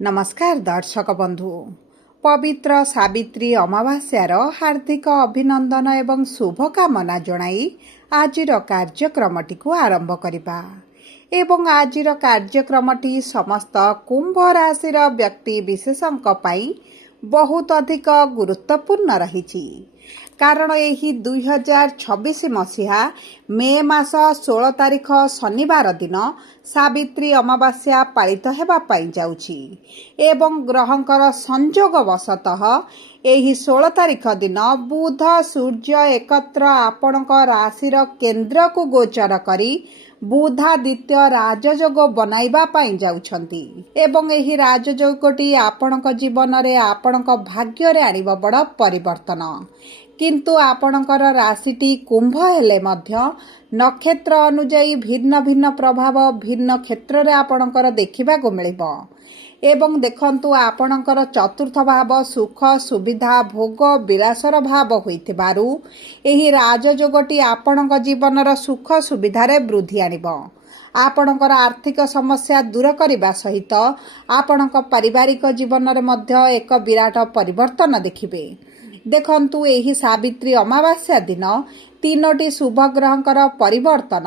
नमस्कार दर्शक बंधु। पवित्र सावित्री अमावास्यार हार्दिक अभिनंदन एवं शुभकामना जणाई आजिर कार्यक्रमटी को आरंभ करिबा। एवं आजिर कार्यक्रमटी समस्त कुंभ राशिर व्यक्ति विशेषंक पाई बहुत अधिक गुरुत्वपूर्ण रहिछि। कारण यही 2026 मसीहा मे मास 16 तारिख शनिवार दिन सावित्री अमावास्या पालित हेबा पाई जाउछि एवं ग्रहंकर संयोग वशतः एही 16 तारिख दिन बुध सूर्य एकत्र आपणक राशिर केन्द्र को गोचर करी बुधादित्य राजयोग बनाइबा पाई जाउछंती एवं एही राजयोगटी आपणक जीवन रे आपणक भाग्य रे आनिबो बड़ परिवर्तन। किंतु आपणकर राशिटी कुंभ हेले मध्य नक्षत्र अनुजाई भिन्न भिन्न प्रभाव भिन्न क्षेत्र रे आपणकर देखिबा को मिलिबो। एवं देखंतु आपणकर चतुर्थ भाव सुख सुविधा भोग विलासर भाव होइथिबारु एही राजयोगटी आपणक जीवनर सुख सुविधा रे वृद्धि आनिबो। आपणकर आर्थिक समस्या दूर करने सहित आपणक पारिवारिक जीवन रे मध्य एक विराट परिवर्तन देखिबे। देखंतु एही सावित्री अमावास्या दिन तीनोटी शुभ ग्रहंकर परिवर्तन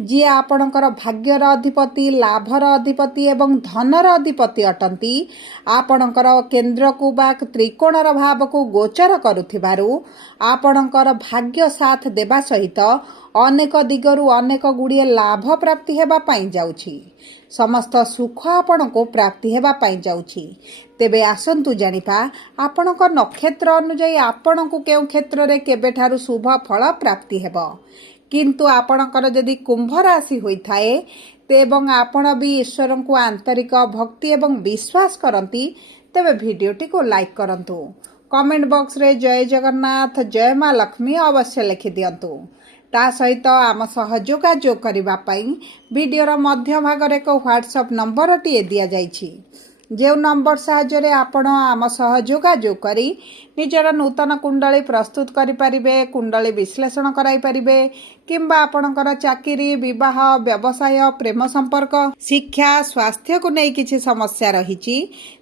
जी आपणकर भाग्यर अधिपति लाभर अधिपति एवं धनर अधिपति अटंती आपणकर केन्द्र को बा त्रिकोणर भाव को गोचर करुथिबारु आपणकर भाग्य साथ देबा सहित अनेक दिगरु अनेक गुड़िए लाभ प्राप्ति हेबा पाई जाउछि। समस्त सुख आपण को प्राप्ति हेबा पाई जाउछि। तेबे आसंतु जानिपा आपणक नक्षत्र अनुजाई आपण को केउ क्षेत्र रे केबेठारु शुभ फल प्राप्ति हेबो। किंतु आपणकर जदि कुंभ राशि होइथाए तेबं आपण भी ईश्वर को आंतरिक भक्ति एवं विश्वास करंती तेबे वीडियोटी को लाइक करंतु। कमेंट बॉक्स रे जय जगन्नाथ जय मां लक्ष्मी अवश्य लिखि दियंतु। ता सहित आम सह जोगाजोग करबा पई वीडियोर मध्य भाग रे एक व्हाट्सएप नंबर टी दिया जाइछि। जो नंबर साहाय्य आपण आम सह जोगाजोग करी निजर नूतन कुंडली प्रस्तुत करि परिबे, कुंडली विश्लेषण कराई परिबे किंबा आपणकर चाकरी विवाह व्यवसाय प्रेम संपर्क शिक्षा स्वास्थ्य को नहीं किछि समस्या रहिछि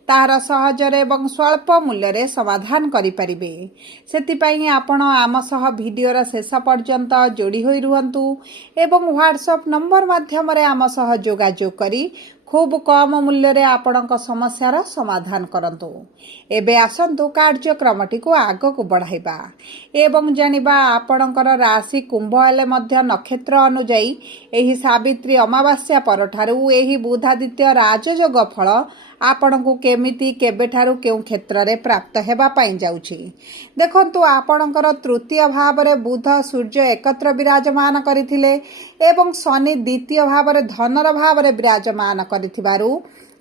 तार सहजरे एवं स्वल्प मूल्य रे समाधान करि परिबे। सेतिपई आपण आम सह वीडियोर शेष पर्यंत जोड़ी होई रुहंतु एवं व्हाट्सएप नंबर माध्यम रे आम सह जोगाजोग करी खूब कम मूल्य रे आपणक समस्यार समाधान करंतु। एबे आसंतु कार्यक्रमटी को आग को बढ़ाइबा एवं जानिबा आपणकर राशि कुंभ हेले मध्य नक्षत्र अनुजाई एही सावित्री अमावास्या परठारु एही बुधादित्य राजयोग फल आपण को केमिति केबेठारु केउ क्षेत्र रे प्राप्त हेबा पाई जाउछि। देखंतु आपणकर तृतीय भाव रे बुध सूर्य एकत्र विराजमान करिथिले एवं शनि द्वितीय भाव रे धनर भाव रे विराजमान करिथिबारु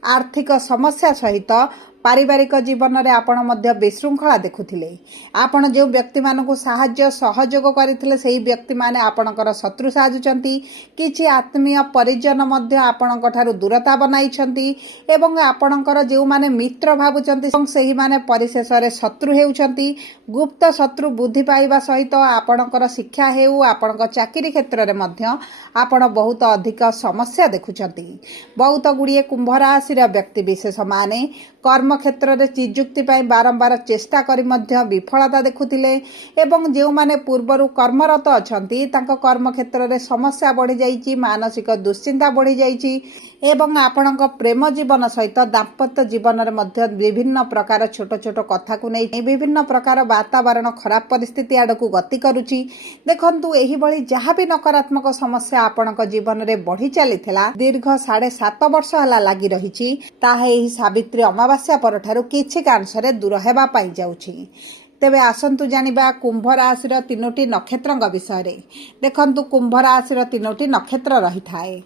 आर्थिक समस्या सहित पारिवारिक जीवन रे आपण मध्य विशृंखला देखुथिले। आपण जो व्यक्ति मानकु साहाय्य सहयोग करथिले सेही व्यक्ति माने आपणकर शत्रु साजुचंती। किछि आत्मीय परिजन मध्य आपणक ठारु दूरता बनाइछंती एवं आपणकर जो माने मित्र भाबुचंती सेही माने परिशेष रे शत्रु हेउचंती। गुप्त शत्रु बुद्धि पाइबा सहित आपणकर शिक्षा हेउ आपणक चाकरी क्षेत्र रे मध्य आपण बहुत अधिक समस्या देखुचंती। बहुत गुड़िए कुंभ राशि रा व्यक्ति विशेष माने कर्म क्षेत्र रे नियुक्ति पाई बारंबार चेष्टा करी मध्य विफलता देखुथिले एवं जो माने पूर्वरु कर्मरत अछंती तांको कर्म क्षेत्र रे समस्या बढ़ी जाईची, मानसिक दुश्चिंता बढ़ी जाईची एवं आपणक प्रेम जीवन सहित दाम्पत्य जीवन रे मध्य विभिन्न प्रकार छोट छोट कथा को नै विभिन्न प्रकार वातावरण खराब परिस्थिति आडकू गति करूची। देखंतु एही भली जहाँ भी नकारात्मक समस्या आपणक जीवन रे बढ़ी चलीथिला दीर्घ 7.5 वर्ष हला लागि रहिची ताहा एही सावित्री अमावास्या परठारु किछि कांशरे दूर हेबा पाई जाउची। तेबे आसंतु जानिबा कुंभ राशिर तीनोटी नक्षत्रंग विषय रे। देखंतु कुंभ राशिर तीनोटी नक्षत्र रही थाए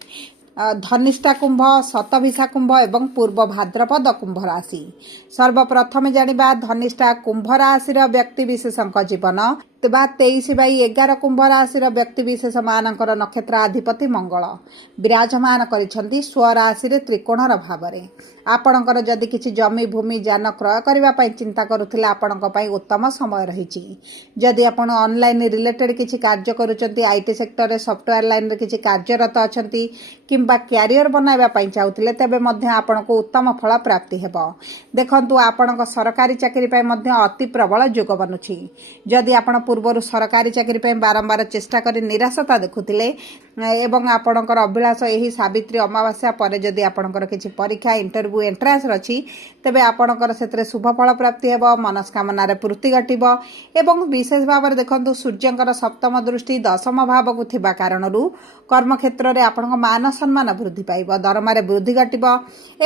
धनिष्ठा कुंभ शतभिषा कुंभ एवं पूर्व भाद्रपद कुंभ राशि। सर्वप्रथम जानिबा धनिष्ठा कुंभ राशिर व्यक्ति विशेषक जीवन ବା 23/11 କୁମ୍ଭ ରାଶିର ବ୍ୟକ୍ତିବିଶେଷ ମାନଙ୍କର ନକ୍ଷତ୍ର ଅଧିପତି ମଙ୍ଗଳ ବିରାଜମାନ କରିଛନ୍ତି ସ୍ୱରାଶିରେ ତ୍ରିକୋଣର ଭାବରେ। ଆପଣଙ୍କର ଯଦି କିଛି ଜମି ଭୂମି ଯାନ କ୍ରୟ କରିବା ପାଇଁ ଚିନ୍ତା କରୁଥିଲେ ଆପଣଙ୍କ ପାଇଁ ଉତ୍ତମ ସମୟ ରହିଛି। ଯଦି ଆପଣ ଅନଲାଇନ୍ ରିଲେଟେଡ୍ କିଛି କାର୍ଯ୍ୟ କରୁଛନ୍ତି, IT ସେକ୍ଟରରେ ସଫ୍ଟୱେୟାର ଲାଇନ୍ରେ କିଛି କାର୍ଯ୍ୟରତ ଅଛନ୍ତି କିମ୍ବା କ୍ୟାରିୟର ବନାଇବା ପାଇଁ ଚାହୁଁଥିଲେ ତେବେ ମଧ୍ୟ ଆପଣଙ୍କୁ ଉତ୍ତମ ଫଳ ପ୍ରାପ୍ତି ହେବ। ଦେଖନ୍ତୁ, ଆପଣଙ୍କ ସରକାରୀ ଚାକିରି ପାଇଁ ମଧ୍ୟ ଅତି ପ୍ରବଳ ଯୋଗ ବନୁଛି। ଯଦି ଆପଣ ପୂର୍ବରୁ ସରକାରୀ ଚାକିରି ପାଇଁ ବାରମ୍ବାର ଚେଷ୍ଟା କରି ନିରାଶତା ଦେଖୁଥିଲେ ଏବଂ ଆପଣଙ୍କର ଅଭିଳାଷ ଏହି ସାବିତ୍ରୀ ଅମାବାସ୍ୟା ପରେ ଯଦି ଆପଣଙ୍କର କିଛି ପରୀକ୍ଷା ଇଣ୍ଟରଭ୍ୟୁ ଏଣ୍ଟ୍ରାନ୍ସ ଅଛି ତେବେ ଆପଣଙ୍କର ସେଥିରେ ଶୁଭ ଫଳ ପ୍ରାପ୍ତି ହେବ, ମନସ୍କାମନାରେ ପୂର୍ତ୍ତି ଘଟିବ। ଏବଂ ବିଶେଷ ଭାବରେ ଦେଖନ୍ତୁ, ସୂର୍ଯ୍ୟଙ୍କର ସପ୍ତମ ଦୃଷ୍ଟି ଦଶମ ଭାବକୁ ଥିବା କାରଣରୁ କର୍ମକ୍ଷେତ୍ରରେ ଆପଣଙ୍କ ମାନ ସମ୍ମାନ ବୃଦ୍ଧି ପାଇବ, ଦରମାରେ ବୃଦ୍ଧି ଘଟିବ।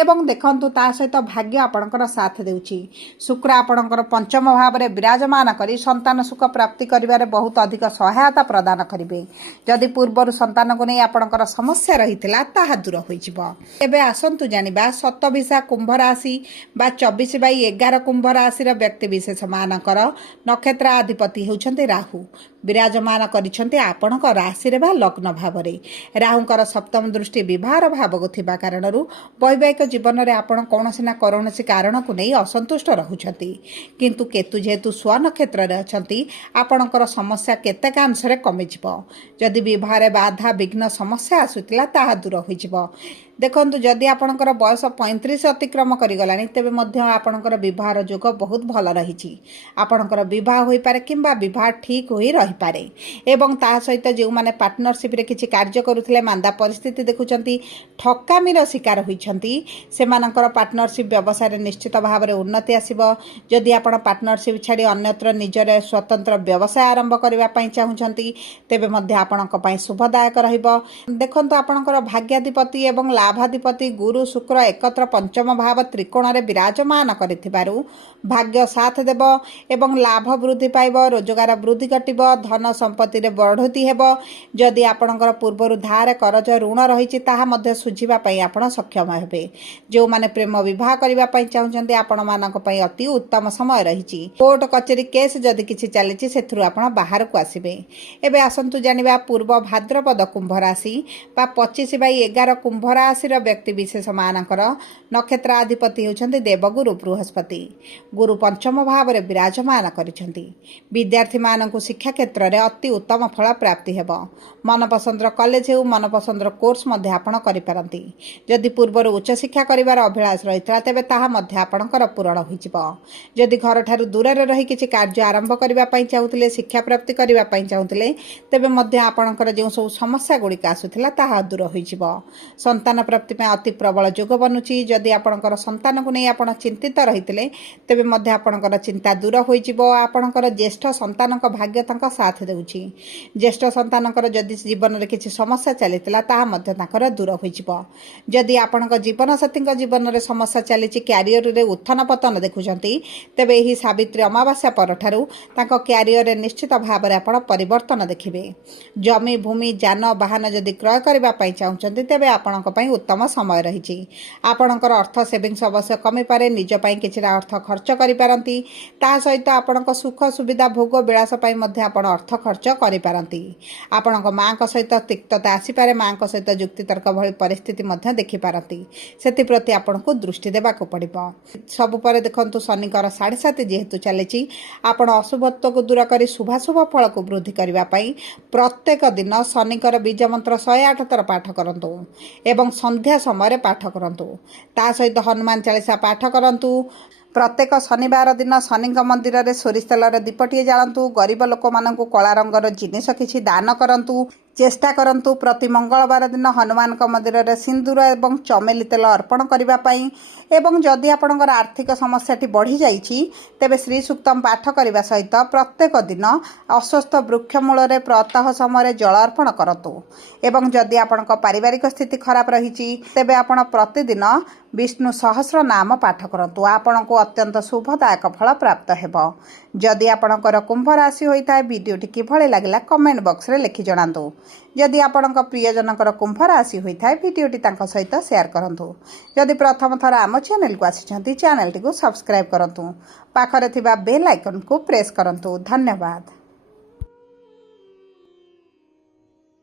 ଏବଂ ଦେଖନ୍ତୁ, ତା ସହିତ ଭାଗ୍ୟ ଆପଣଙ୍କର ସାଥ ଦେଉଛି। ଶୁକ୍ର ଆପଣଙ୍କର ପଞ୍ଚମ ଭାବରେ ବିରାଜମାନ କରି ସନ୍ତାନ ସୁଖ ପ୍ରାପ୍ତି କରିବାରେ ବହୁତ ଅଧିକ ସହାୟତା ପ୍ରଦାନ କରିବେ। ଯଦି ପୂର୍ବରୁ ସନ୍ତାନକୁ ନେଇ ଆପଣଙ୍କର ସମସ୍ୟା ରହିଥିଲା ତାହା ଦୂର ହୋଇଯିବ। ଏବେ ଆସନ୍ତୁ ଜାଣିବା ଶତଭିସା କୁମ୍ଭ ରାଶି ବା 24/11 କୁମ୍ଭ ରାଶିର ବ୍ୟକ୍ତିବିଶେଷ ମାନଙ୍କର ନକ୍ଷତ୍ର ଅଧିପତି ହେଉଛନ୍ତି ରାହୁ। ବିରାଜମାନ କରିଛନ୍ତି ଆପଣଙ୍କ ରାଶିରେ ବା ଲଗ୍ନ ଭାବରେ। ରାହୁଙ୍କର ସପ୍ତମ ଦୃଷ୍ଟି ବିବାହର ଭାବକୁ ଥିବା କାରଣରୁ ବୈବାହିକ ଜୀବନରେ ଆପଣ କୌଣସି ନା କୌଣସି କାରଣକୁ ନେଇ ଅସନ୍ତୁଷ୍ଟ ରହୁଛନ୍ତି। କିନ୍ତୁ କେତୁ ଯେହେତୁ ସ୍ୱନକ୍ଷତ୍ରରେ ଅଛନ୍ତି ଆପଣଙ୍କର ସମସ୍ୟା କେତେକାଂଶରେ କମିଯିବ। ଯଦି ବିବାହରେ ବାଧା ବିଘ୍ନ ସମସ୍ୟା ଆସୁଥିଲା ତାହା ଦୂର ହୋଇଯିବ। ଦେଖନ୍ତୁ, ଯଦି ଆପଣଙ୍କର ବୟସ 35 ଅତିକ୍ରମ କରିଗଲାଣି ତେବେ ମଧ୍ୟ ଆପଣଙ୍କର ବିବାହର ଯୋଗ ବହୁତ ଭଲ ରହିଛି। ଆପଣଙ୍କର ବିବାହ ହୋଇପାରେ କିମ୍ବା ବିବାହ ଠିକ୍ ହୋଇ ରହିପାରେ। ଏବଂ ତା ସହିତ ଯେଉଁମାନେ ପାର୍ଟନରସିପ୍ରେ କିଛି କାର୍ଯ୍ୟ କରୁଥିଲେ ମାନ୍ଦା ପରିସ୍ଥିତି ଦେଖୁଛନ୍ତି, ଠକାମିର ଶିକାର ହୋଇଛନ୍ତି, ସେମାନଙ୍କର ପାର୍ଟନରସିପ୍ ବ୍ୟବସାୟରେ ନିଶ୍ଚିତ ଭାବରେ ଉନ୍ନତି ଆସିବ। ଯଦି ଆପଣ ପାର୍ଟନରସିପ୍ ଛାଡ଼ି ଅନ୍ୟତ୍ର ନିଜର ସ୍ୱତନ୍ତ୍ର ବ୍ୟବସାୟ ଆରମ୍ଭ କରିବା ପାଇଁ ଚାହୁଁଛନ୍ତି ତେବେ ମଧ୍ୟ ଆପଣଙ୍କ ପାଇଁ ଶୁଭଦାୟକ ରହିବ। ଦେଖନ୍ତୁ, ଆପଣଙ୍କର ଭାଗ୍ୟାଧିପତି ଏବଂ ଲାଭାଧିପତି ଗୁରୁ ଶୁକ୍ର ଏକତ୍ର ପଞ୍ଚମ ଭାବ ତ୍ରିକୋଣରେ ବିରାଜମାନ କରିଥିବାରୁ ଭାଗ୍ୟ ସାଥ ଦେବ ଏବଂ ଲାଭ ବୃଦ୍ଧି ପାଇବ, ରୋଜଗାର ବୃଦ୍ଧି ଘଟିବ, ଧନ ସମ୍ପତ୍ତିରେ ବଢ଼ୋତୀ ହେବ। ଯଦି ଆପଣଙ୍କର ପୂର୍ବରୁ ଧାର କରଜ ଋଣ ରହିଛି ତାହା ମଧ୍ୟ ଶୁଝିବା ପାଇଁ ଆପଣ ସକ୍ଷମ ହେବେ। ଯେଉଁମାନେ ପ୍ରେମ ବିବାହ କରିବା ପାଇଁ ଚାହୁଁଛନ୍ତି ଆପଣମାନଙ୍କ ପାଇଁ ଅତି ଉତ୍ତମ ସମୟ ରହିଛି। କୋର୍ଟ କଚେରୀ କେସ୍ ଯଦି କିଛି ଚାଲିଛି ସେଥିରୁ ଆପଣ ବାହାରକୁ ଆସିବେ। ଏବେ ଆସନ୍ତୁ ଜାଣିବା ପୂର୍ବ ଭାଦ୍ରପଦ କୁମ୍ଭ ରାଶି ବା 25/11 କୁମ୍ଭ ରାଶିର ବ୍ୟକ୍ତିବିଶେଷ ମାନଙ୍କର ନକ୍ଷତ୍ର ଅଧିପତି ହେଉଛନ୍ତି ଦେବଗୁରୁ ବୃହସ୍ପତି। ଗୁରୁ ପଞ୍ଚମ ଭାବରେ ବିରାଜମାନ କରିଛନ୍ତି। ବିଦ୍ୟାର୍ଥୀମାନଙ୍କୁ ଶିକ୍ଷା କ୍ଷେତ୍ରରେ ଅତି ଉତ୍ତମ ଫଳ ପ୍ରାପ୍ତି ହେବ। ମନପସନ୍ଦର କଲେଜ ହେଉ ମନପସନ୍ଦର କୋର୍ସ ମଧ୍ୟ ଆପଣ କରିପାରନ୍ତି। ଯଦି ପୂର୍ବରୁ ଉଚ୍ଚଶିକ୍ଷା କରିବାର ଅଭିଳାଷ ରହିଥିଲା ତେବେ ତାହା ମଧ୍ୟ ଆପଣଙ୍କର ପୂରଣ ହୋଇଯିବ। ଯଦି ଘରଠାରୁ ଦୂରରେ ରହି କିଛି କାର୍ଯ୍ୟ ଆରମ୍ଭ କରିବା ପାଇଁ ଚାହୁଁଥିଲେ, ଶିକ୍ଷା ପ୍ରାପ୍ତି କରିବା ପାଇଁ ଚାହୁଁଥିଲେ ତେବେ ମଧ୍ୟ ଆପଣଙ୍କର ଯେଉଁ ସବୁ ସମସ୍ୟା ଗୁଡ଼ିକ ଆସୁଥିଲା ତାହା ଦୂର ହୋଇଯିବ। ସନ୍ତାନ ପ୍ରାପ୍ତି ପାଇଁ ଅତି ପ୍ରବଳ ଯୋଗ ବନୁଛି। ଯଦି ଆପଣଙ୍କର ସନ୍ତାନକୁ ନେଇ ଆପଣ ଚିନ୍ତିତ ରହିଥିଲେ ତେବେ ମଧ୍ୟ ଆପଣଙ୍କର ଚିନ୍ତା ଦୂର ହୋଇଯିବ। ଆପଣଙ୍କର ଜ୍ୟେଷ୍ଠ ସନ୍ତାନଙ୍କ ଭାଗ୍ୟ ତାଙ୍କ ସାଥ ଦେଉଛି। ଜ୍ୟେଷ୍ଠ ସନ୍ତାନଙ୍କର ଯଦି ଜୀବନରେ କିଛି ସମସ୍ୟା ଚାଲିଥିଲା ତାହା ମଧ୍ୟ ତାଙ୍କର ଦୂର ହୋଇଯିବ। ଯଦି ଆପଣଙ୍କ ଜୀବନସାଥୀଙ୍କ ଜୀବନରେ ସମସ୍ୟା ଚାଲିଛି, କ୍ୟାରିୟରରେ ଉତ୍ଥାନ ପତନ ଦେଖୁଛନ୍ତି ତେବେ ଏହି ସାବିତ୍ରୀ ଅମାବାସ୍ୟା ପରଠାରୁ ତାଙ୍କ କ୍ୟାରିୟରରେ ନିଶ୍ଚିତ ଭାବରେ ଆପଣ ପରିବର୍ତ୍ତନ ଦେଖିବେ। ଜମି ଭୂମି ଯାନ ବାହନ ଯଦି କ୍ରୟ କରିବା ପାଇଁ ଚାହୁଁଛନ୍ତି ତେବେ ଆପଣଙ୍କ ପାଇଁ ଉତ୍ତମ ସମୟ ରହିଛି। ଆପଣଙ୍କର ଅର୍ଥ ସେଭିଂସ୍ ଅବଶ୍ୟ କମିପାରେ, ନିଜ ପାଇଁ କିଛିଟା ଅର୍ଥ ଖର୍ଚ୍ଚ କରିପାରନ୍ତି। ତା ସହିତ ଆପଣଙ୍କ ସୁଖ ସୁବିଧା ଭୋଗ ବିଳାସ ପାଇଁ ମଧ୍ୟ ଆପଣ ଅର୍ଥ ଖର୍ଚ୍ଚ କରିପାରନ୍ତି। ଆପଣଙ୍କ ମାଙ୍କ ସହିତ ତିକ୍ତତା ଆସିପାରେ, ମାଙ୍କ ସହିତ ଯୁକ୍ତିତର୍କ ଭଳି ପରିସ୍ଥିତି ମଧ୍ୟ ଦେଖିପାରନ୍ତି। ସେଥିପ୍ରତି ଆପଣଙ୍କୁ ଦୃଷ୍ଟି ଦେବାକୁ ପଡ଼ିବ। ସବୁ ପରେ ଦେଖନ୍ତୁ, ଶନିଙ୍କର 7.5 ଯେହେତୁ ଚାଲିଛି, ଆପଣ ଅଶୁଭତ୍ୱକୁ ଦୂର କରି ଶୁଭାଶୁଭ ଫଳକୁ ବୃଦ୍ଧି କରିବା ପାଇଁ ପ୍ରତ୍ୟେକ ଦିନ ଶନିଙ୍କର ବୀଜ ମନ୍ତ୍ର 108 ଥର ପାଠ କରନ୍ତୁ ଏବଂ ସନ୍ଧ୍ୟା ସମୟରେ ପାଠ କରନ୍ତୁ। ତା ସହିତ ହନୁମାନ ଚାଳିଶା ପାଠ କରନ୍ତୁ। ପ୍ରତ୍ୟେକ ଶନିବାର ଦିନ ଶନିଙ୍କ ମନ୍ଦିରରେ ସୋରିଷ ତେଲର ଦୀପଟିଏ ଜାଳନ୍ତୁ। ଗରିବ ଲୋକମାନଙ୍କୁ କଳା ରଙ୍ଗର ଜିନିଷ କିଛି ଦାନ କରନ୍ତୁ। ଚେଷ୍ଟା କରନ୍ତୁ ପ୍ରତି ମଙ୍ଗଳବାର ଦିନ ହନୁମାନଙ୍କ ମନ୍ଦିରରେ ସିନ୍ଦୁର ଏବଂ ଚମେଲି ତେଲ ଅର୍ପଣ କରିବା ପାଇଁ। ଏବଂ ଯଦି ଆପଣଙ୍କର ଆର୍ଥିକ ସମସ୍ୟାଟି ବଢ଼ିଯାଇଛି ତେବେ ଶ୍ରୀ ସୂକ୍ତମ ପାଠ କରିବା ସହିତ ପ୍ରତ୍ୟେକ ଦିନ ଅଶ୍ୱସ୍ଥ ବୃକ୍ଷ ମୂଳରେ ପ୍ରାତଃ ସମୟରେ ଜଳ ଅର୍ପଣ କରନ୍ତୁ। ଏବଂ ଯଦି ଆପଣଙ୍କ ପାରିବାରିକ ସ୍ଥିତି ଖରାପ ରହିଛି ତେବେ ଆପଣ ପ୍ରତିଦିନ ବିଷ୍ଣୁ ସହସ୍ର ନାମ ପାଠ କରନ୍ତୁ। ଆପଣଙ୍କୁ ଅତ୍ୟନ୍ତ ଶୁଭଦାୟକ ଫଳ ପ୍ରାପ୍ତ ହେବ। ଯଦି ଆପଣଙ୍କର କୁମ୍ଭ ରାଶି ହୋଇଥାଏ, ଭିଡ଼ିଓଟି କିଭଳି ଲାଗିଲା କମେଣ୍ଟ ବକ୍ସରେ ଲେଖି ଜଣାନ୍ତୁ। ଯଦି ଆପଣଙ୍କ ପ୍ରିୟଜନଙ୍କର କୁମ୍ଭ ରାଶି ହୋଇଥାଏ ଭିଡ଼ିଓଟି ତାଙ୍କ ସହିତ ସେୟାର କରନ୍ତୁ। ଯଦି ପ୍ରଥମ ଥର ଆମ ଚ୍ୟାନେଲକୁ ଆସିଛନ୍ତି ଚ୍ୟାନେଲଟିକୁ ସବସ୍କ୍ରାଇବ୍ କରନ୍ତୁ। ପାଖରେ ଥିବା ବେଲ୍ ଆଇକନକୁ ପ୍ରେସ୍ କରନ୍ତୁ। ଧନ୍ୟବାଦ।